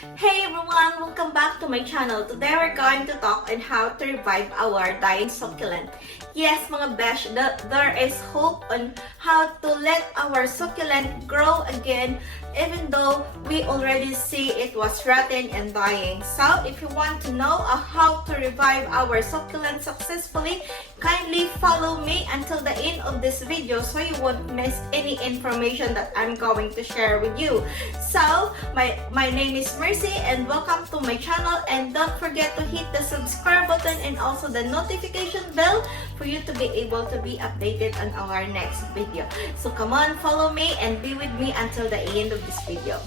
Hey everyone! Welcome back to my channel. Today we're going to talk on how to revive our dying succulent. Yes mga besh, there is hope on how to let our succulent grow again even though we already see it was rotten and dying. So if you want to know how to revive our succulent successfully, kindly follow me until the end of this video so you won't miss any information that I'm going to share with you. So my name is Mer Cy and welcome to my channel, and don't forget to hit the subscribe button and also the notification bell for you to be able to be updated on our next video. So come on, follow me and be with me until the end of this video.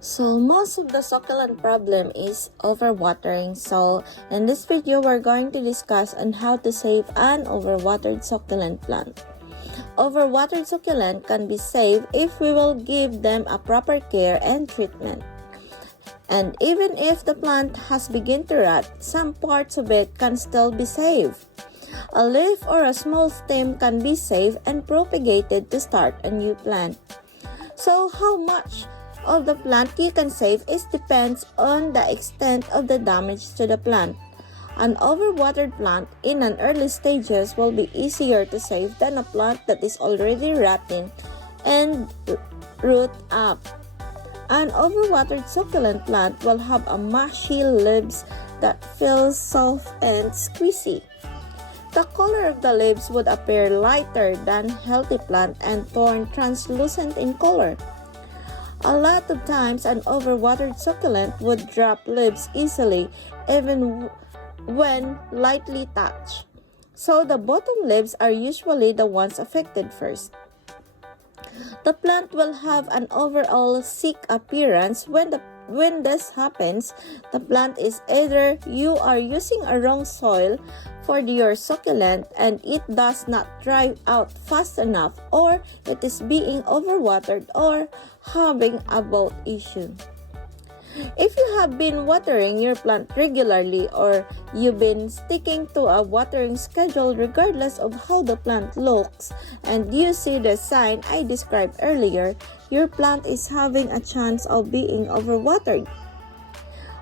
So most of the succulent problem is overwatering. So in this video, we're going to discuss on how to save an overwatered succulent plant. Overwatered succulent can be saved if we will give them a proper care and treatment. And even if the plant has begun to rot, some parts of it can still be saved. A leaf or a small stem can be saved and propagated to start a new plant. So how much of the plant you can save is depends on the extent of the damage to the plant. An overwatered plant in an early stages will be easier to save than a plant that is already rotting and root up. An overwatered succulent plant will have a mushy leaves that feel soft and squishy. The color of the leaves would appear lighter than healthy plant and turn translucent in color. A lot of times, an overwatered succulent would drop leaves easily even when lightly touched. So the bottom leaves are usually the ones affected first. The plant will have an overall sick appearance. When this happens, the plant is either you are using a wrong soil for your succulent and it does not dry out fast enough, or it is being overwatered or having a both issue. If you have been watering your plant regularly or you've been sticking to a watering schedule regardless of how the plant looks, and you see the sign I described earlier, your plant is having a chance of being overwatered.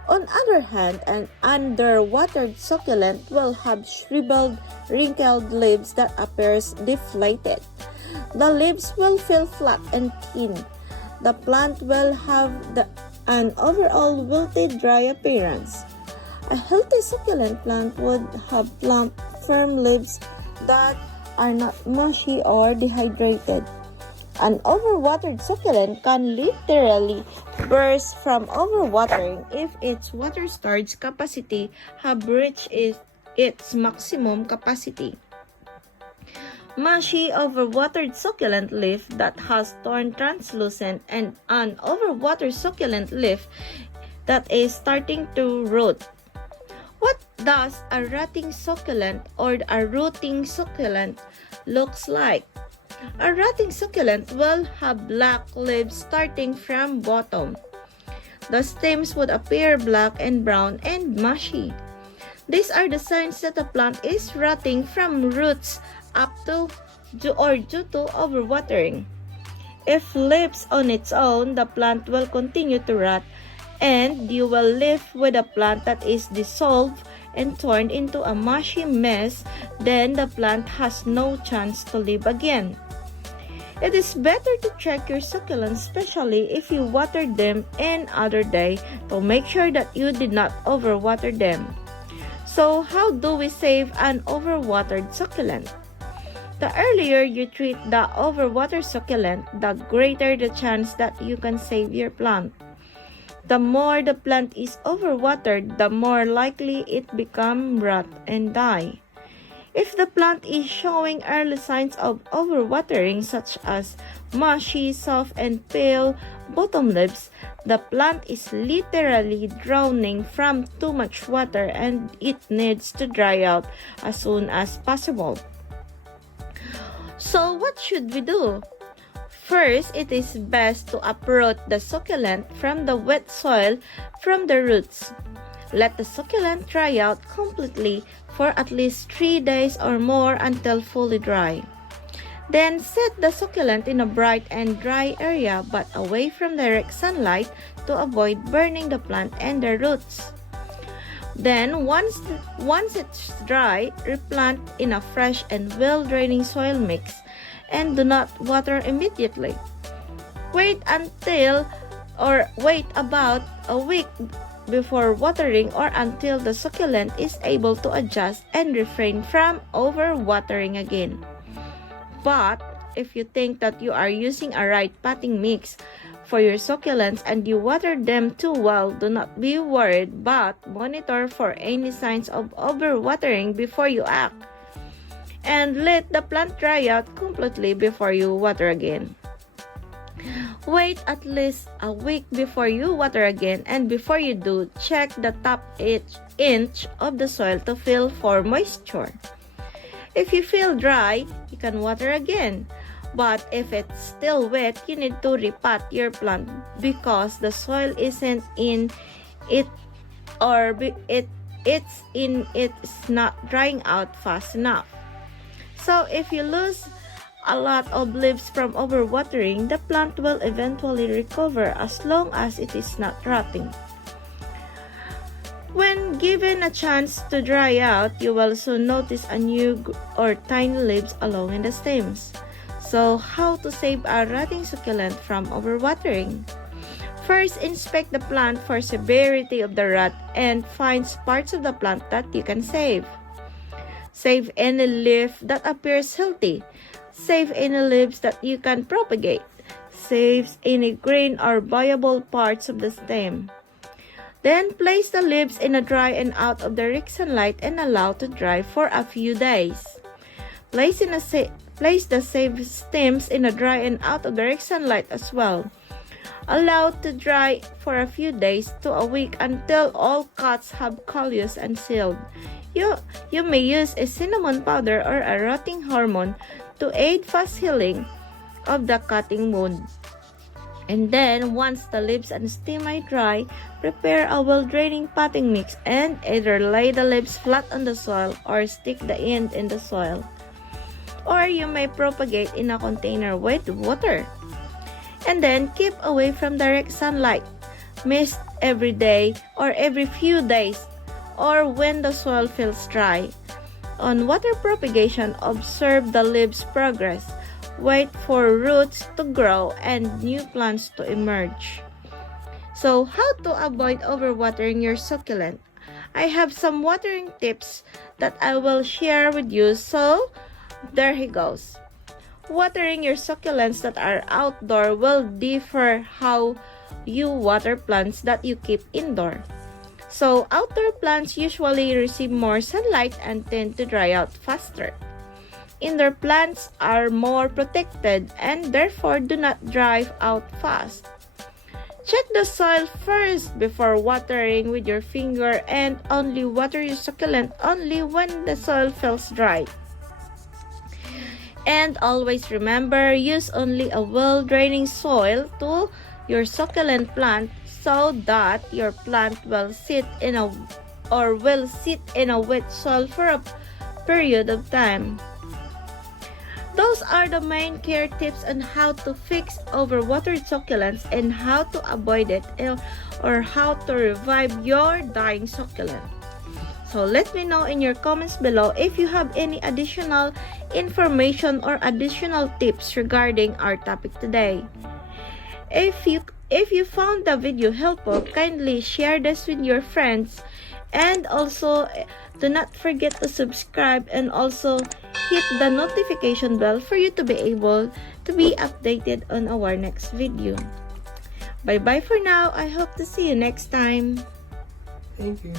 On the other hand, an underwatered succulent will have shriveled, wrinkled leaves that appears deflated. The leaves will feel flat and thin. The plant will have an overall wilted, dry appearance. A healthy succulent plant would have plump, firm leaves that are not mushy or dehydrated. An overwatered succulent can literally burst from overwatering if its water storage capacity have reached its maximum capacity. Mushy, overwatered succulent leaf that has turned translucent, and an overwatered succulent leaf that is starting to rot. What does a rotting succulent or a rooting succulent looks like? A rotting succulent will have black leaves starting from bottom. The stems would appear black and brown and mushy. These are the signs that the plant is rotting from roots up to or due to overwatering. If left on its own, the plant will continue to rot and you will live with a plant that is dissolved and turned into a mushy mess. Then the plant has no chance to live again. It is better to check your succulents, especially if you watered them in other day, to make sure that you did not overwater them. So how do we save an overwatered succulent? The earlier you treat the overwatered succulent, the greater the chance that you can save your plant. The more the plant is overwatered, the more likely it become rot and die. If the plant is showing early signs of overwatering such as mushy, soft, and pale bottom leaves, the plant is literally drowning from too much water and it needs to dry out as soon as possible. So what should we do? First, it is best to uproot the succulent from the wet soil from the roots. Let the succulent dry out completely for at least 3 days or more until fully dry. Then set the succulent in a bright and dry area but away from direct sunlight to avoid burning the plant and the roots. Then once it's dry, replant in a fresh and well-draining soil mix and do not water immediately. Wait about a week before watering or until the succulent is able to adjust and refrain from overwatering again. But if you think that you are using a right potting mix for your succulents and you water them too well, do not be worried but monitor for any signs of overwatering before you act. And let the plant dry out completely before you water again. Wait at least a week before you water again, and before you do, check the top inch of the soil to feel for moisture. If you feel dry, you can water again. But if it's still wet, you need to repot your plant because the soil isn't in it or it's not drying out fast enough. So if you lose a lot of leaves from overwatering, the plant will eventually recover as long as it is not rotting. When given a chance to dry out, you will soon notice a new or tiny leaves along in the stems. So how to save a rotting succulent from overwatering? First, inspect the plant for severity of the rot and find parts of the plant that you can save. Save any leaf that appears healthy. Save any leaves that you can propagate. Save any green or viable parts of the stem. Then place the leaves in a dry and out of direct sunlight and allow to dry for a few days. Place the saved stems in a dry and out of direct sunlight as well. Allow to dry for a few days to a week until all cuts have coleus and sealed. You may use a cinnamon powder or a rotting hormone to aid fast healing of the cutting wound. And then, once the leaves and stem are dry, prepare a well-draining potting mix and either lay the leaves flat on the soil or stick the end in the soil. Or you may propagate in a container with water. And then, keep away from direct sunlight. Mist every day or every few days or when the soil feels dry. On water propagation, observe the leaves' progress. Wait for roots to grow and new plants to emerge. So, how to avoid overwatering your succulent? I have some watering tips that I will share with you, so there he goes. Watering your succulents that are outdoor will differ how you water plants that you keep indoor. So, outdoor plants usually receive more sunlight and tend to dry out faster. Indoor plants are more protected and therefore do not dry out fast. Check the soil first before watering with your finger and only water your succulent only when the soil feels dry. And always remember, use only a well-draining soil to your succulent plant so that your plant will sit in a wet soil for a period of time. Those are the main care tips on how to fix overwatered succulents and how to avoid it or how to revive your dying succulent. So let me know in your comments below if you have any additional information or additional tips regarding our topic today. If you found the video helpful, kindly share this with your friends, and also do not forget to subscribe and also hit the notification bell for you to be able to be updated on our next video. Bye bye for now. I hope to see you next time. Thank you.